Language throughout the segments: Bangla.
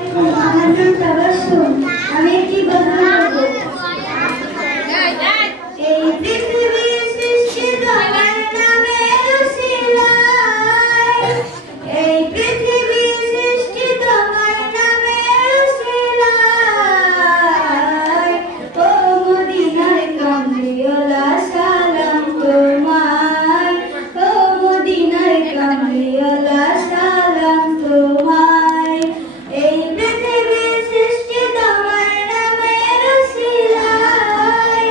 আমার নাম তাবাসসুম। আমি একটি গজল বলবো। এই পৃথিবী সৃষ্টি তোমার নামের উসিলায়, এই পৃথিবী সৃষ্টি তোমার নামের উসিলায়। ও মদিনার কামলিওয়ালা সালাম তোমায়, ও মদিনার কামলিওয়ালা সালাম তোমায়। এই পৃথিবী সৃষ্টি তোমার নামের উসিলায়,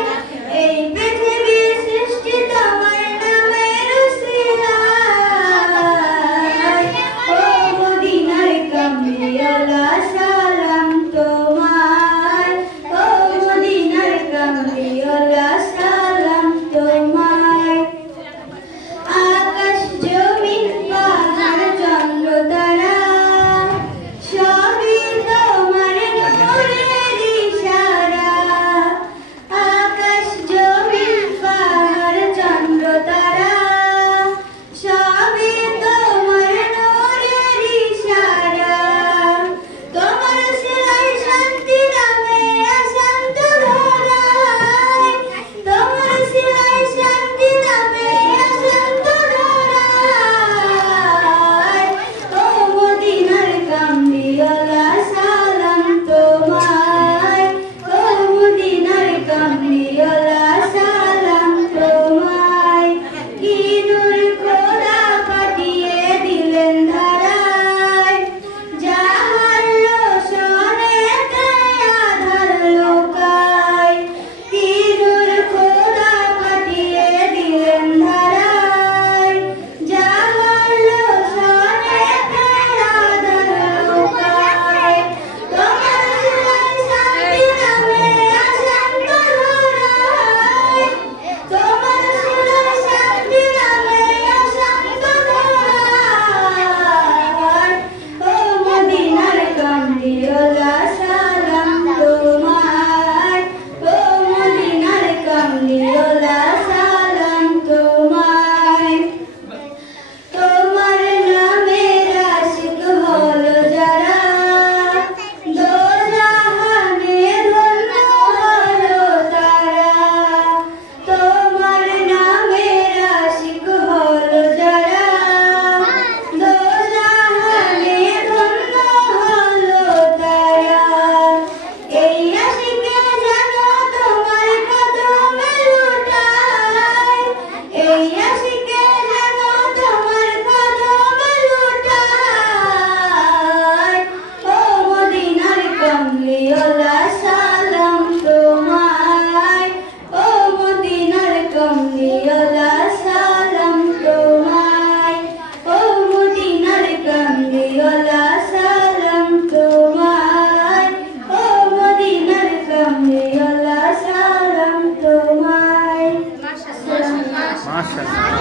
এই পৃথিবী সৃষ্টি তোমার নামের উসিলায়। ও মদিনার কামলিওয়ালা সালাম তোমায়, ও মদিনার কামলিওয়ালা সালাম তোমায়। আকাশ জমিন পাহাড় চন্দ্র তারা সবই তোমার নূরের ইশারা। আকাশ জমিন পাহাড় চন্দ্র তারা সবই তোমার নূরের ইশারা। তোমার সিলাই শান্তি নামে অশান্ত ধরায়, তোমার সিলাই শান্তি নামে অশান্ত ধরায়। ও মদিনার কামলিওয়ালা সালাম তোমায়, ও মদিনার কামলিওয়ালা সালাম তোমায়। কি নূর খোদা পাঠিয়ে দিলেন ধারায়, যাহার লোচনেতে আঁধার লুকায়। কি নূর খোদা পাঠিয়ে দিলেন ধারায়, যাহার লোচনেতে আঁধার লুকায়। তোমার সিলাই শান্তি নামে অশান্ত ধরায়, তোমার সিলাই শান্তি নামে অশান্ত ধরায়। ও মদিনার কামলিওয়ালা সালাম তোমায়, ও মদিনার কামলিওয়ালা সালাম তোমায়। তোমার নামের আশিক হলো যারা, দোজাহানে ধন্য হলো তারা। তোমার নামের আশিক হলো যারা, দোজাহানে ধন্য হলো তারা। এই আশিকে যেন তোমার কদমে লুটায়, এই আশিকে যেন তোমার কদমে লুটায়। ও মদিনার কামলিওয়ালা সালাম তোমায়, ও মদিনার কামলিওয়ালা সালাম তোমায়, ও মদিনার কামলিওয়ালা সালাম তোমায়, ও মদিনার কামলিওয়ালা সালাম তোমায়। মাশাআল্লাহ।